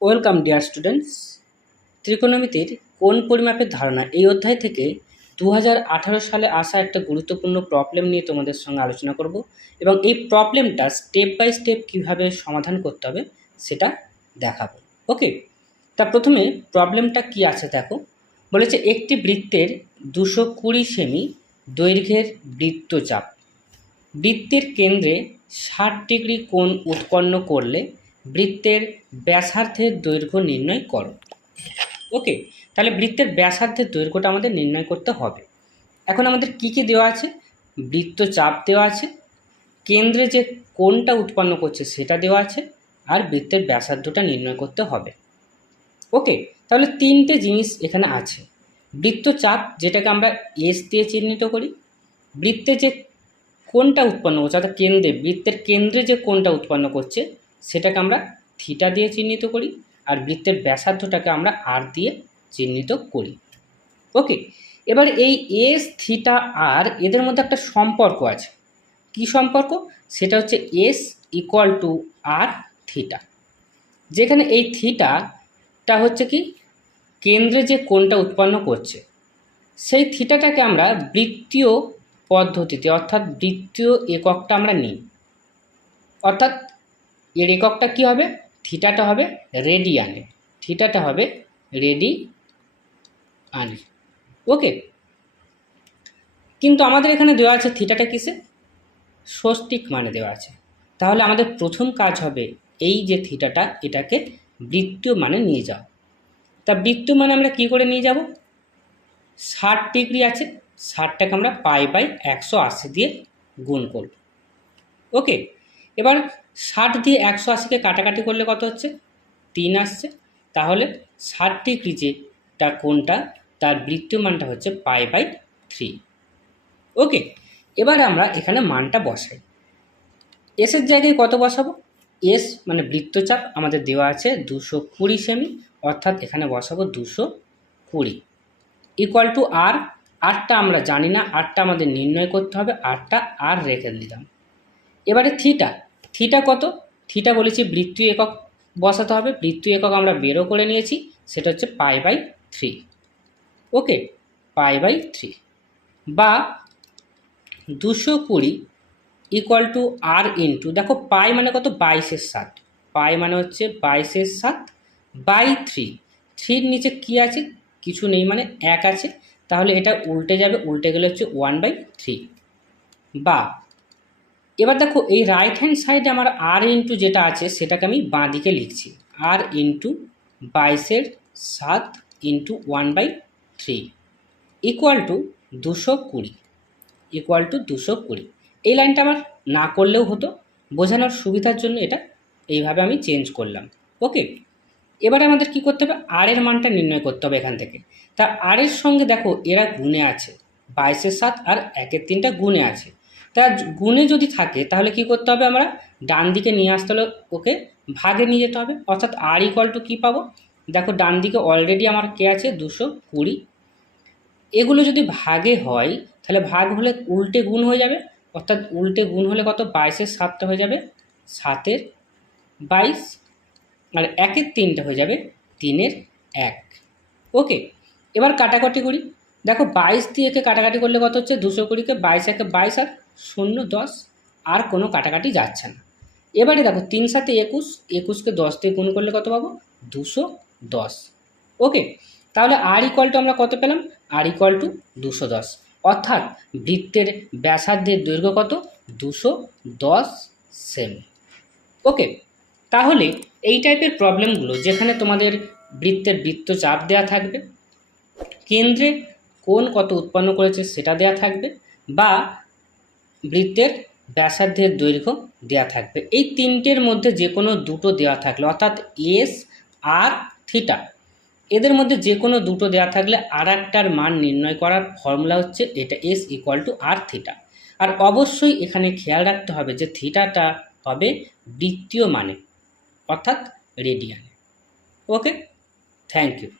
Welcome dear students. ত্রিকোণমিতির কোণ পরিমাপের ধারণা এই অধ্যায় থেকে 2018 সালে আসা একটা গুরুত্বপূর্ণ প্রবলেম নিয়ে তোমাদের সঙ্গে আলোচনা করব এবং এই প্রবলেমটা স্টেপ বাই স্টেপ কীভাবে সমাধান করতে হবে সেটা দেখাবো। ওকে, তা প্রথমে প্রবলেমটা কি আছে দেখো। বলেছে একটি বৃত্তের 220 সেমি দৈর্ঘ্যের বৃত্তচাপ বৃত্তের কেন্দ্রে 60 ডিগ্রি কোণ উৎপন্ন করলে বৃত্তের ব্যাসার্ধের দৈর্ঘ্য নির্ণয় করো। ওকে, তাহলে বৃত্তের ব্যাসার্ধের দৈর্ঘ্যটা আমাদের নির্ণয় করতে হবে। এখন আমাদের কি কি দেওয়া আছে? বৃত্তচাপ দেওয়া আছে, কেন্দ্রে যে কোণটা উৎপন্ন করছে সেটা দেওয়া আছে, আর বৃত্তের ব্যাসার্ধটা নির্ণয় করতে হবে। ওকে, তাহলে তিনটে জিনিস এখানে আছে। বৃত্তচাপ, যেটাকে আমরা এস দিয়ে চিহ্নিত করি। বৃত্তে যে কোণটা উৎপন্ন করছে অর্থাৎ কেন্দ্রে, বৃত্তের কেন্দ্রে যে কোণটা উৎপন্ন করছে সেটাকে আমরা থিটা দিয়ে চিহ্নিত করি, আর বৃত্তের ব্যাসার্ধটাকে আমরা আর দিয়ে চিহ্নিত করি। ওকে, এবার এই এস থিটা আর এদের মধ্যে একটা সম্পর্ক আছে। কি সম্পর্ক? সেটা হচ্ছে S equal to R theta, যেখানে এই থিটাটা হচ্ছে কি কেন্দ্রে যে কোণটা উৎপন্ন করছে, সেই থিটাটাকে আমরা বৃত্তীয় পদ্ধতিতে অর্থাৎ বৃত্তীয় এককটা আমরা নিই। অর্থাৎ এর এককটা কি হবে? থিটাটা হবে রেডিয়ানে, থিটাটা হবে রেডিয়ানে। ওকে, কিন্তু আমাদের এখানে দেওয়া আছে থিটাটা কিসে? ষষ্ঠিক মানে দেওয়া আছে। তাহলে আমাদের প্রথম কাজ হবে এই যে থিটাটা, এটাকে বৃত্তীয় মানে নিয়ে যাও। তা বৃত্তীয় মানে আমরা কি করে নিয়ে যাব? 60 ডিগ্রি আছে, 60টাকে আমরা পাই/180 দিয়ে গুণ করব। ওকে, এবার 60 দিয়ে 180কে কাটাকাটি করলে কত হচ্ছে? 3 আসছে। তাহলে 60 ডিগ্রি যেটা কোণটা, তার বৃত্তীয় মানটা হচ্ছে পাই/3। ওকে, এবার আমরা এখানে মানটা বসাই। এসের জায়গায় কত বসাবো? এস মানে বৃত্তচাপ আমাদের দেওয়া আছে 220 সেমি, অর্থাৎ এখানে বসাবো 220 ইকুয়াল টু আর। আরটা আমরা জানি না, আরটা আমাদের নির্ণয় করতে হবে, আরটা আর রেখে দিলাম। এবারে থিটা, থিটা কত? থিটা বলেছি বৃত্তীয় একক বসাতে হবে, বৃত্তীয় একক আমরা বেরো করে নিয়েছি, সেটা হচ্ছে পাই/3। ওকে, পাই/3 বা 220 ইকুয়াল টু আর ইন্টু, দেখো পাই মানে কত? 22/7, পাই মানে হচ্ছে 22/7 বাই 3। 3-র নিচে কি আছে? কিছু নেই, মানে 1 আছে, তাহলে এটা উল্টে যাবে, উল্টে গেলে হচ্ছে 1/3। বা এবার দেখো এই রাইট হ্যান্ড সাইডে আমার আর ইন্টু যেটা আছে সেটাকে আমি বাঁ দিকে লিখছি, আর into 22/7 into 1/3 equal to 220, equal to 220। এই লাইনটা আমার না করলেও হতো, বোঝানোর সুবিধার জন্য এটা এইভাবে আমি চেঞ্জ করলাম। ওকে, এবারে আমাদের কি করতে হবে? আর এর মানটা নির্ণয় করতে হবে এখান থেকে। তা আর এর সঙ্গে দেখো এরা গুণে আছে, 22/7 আর 1/3টা গুণে আছে। তা গুণে যদি থাকে তাহলে কি করতে হবে? আমরা ডান দিকে নিয়ে আসতে হলে ওকে ভাগে নিয়ে যেতে হবে, অর্থাৎ আর ইকুয়াল টু কী পাবো? দেখো ডান দিকে অলরেডি আমার কে আছে? 220। এগুলো যদি ভাগে হয় তাহলে ভাগ হলে উল্টে গুণ হয়ে যাবে, অর্থাৎ উল্টে গুণ হলে কত? 22/7 হয়ে যাবে 7/22, আর 1/3 হয়ে যাবে 3/1। ওকে, এবার কাটাকাটি করি। দেখো 22 দিয়ে একে কাটাকাটি করলে কত হচ্ছে? 220কে 22 22 আর 0 10, আর কোনো কাটাকাটি যাচ্ছে না। এবারে দেখো 3 7 21, 21কে 10 দিয়ে গুণ করলে কত পাবো? 210। ওকে, তাহলে আর ইকুয়াল টু আমরা কত পেলাম? আর ইকুয়াল টু 210, অর্থাৎ বৃত্তের ব্যাসার্ধের দৈর্ঘ্য কত? 210 সেমি। ওকে, তাহলে এই টাইপের প্রবলেমগুলো যেখানে তোমাদের বৃত্তের বৃত্তচাপ দেওয়া থাকবে, কেন্দ্রে কোণ কত উৎপন্ন করেছে সেটা দেওয়া থাকবে, বা বৃত্তের ব্যাসার্ধের দৈর্ঘ্য দেওয়া থাকবে, এই তিনটের মধ্যে যে কোনো দুটো দেওয়া থাকলে, অর্থাৎ এস আর থিটা, এদের মধ্যে যে কোনো দুটো দেওয়া থাকলে আর একটার মান নির্ণয় করার ফর্মুলা হচ্ছে এটা, S equal to R theta. আর অবশ্যই এখানে খেয়াল রাখতে হবে যে থিটাটা হবে বৃত্তীয় মানে, অর্থাৎ রেডিয়ানে। ওকে, থ্যাংক ইউ।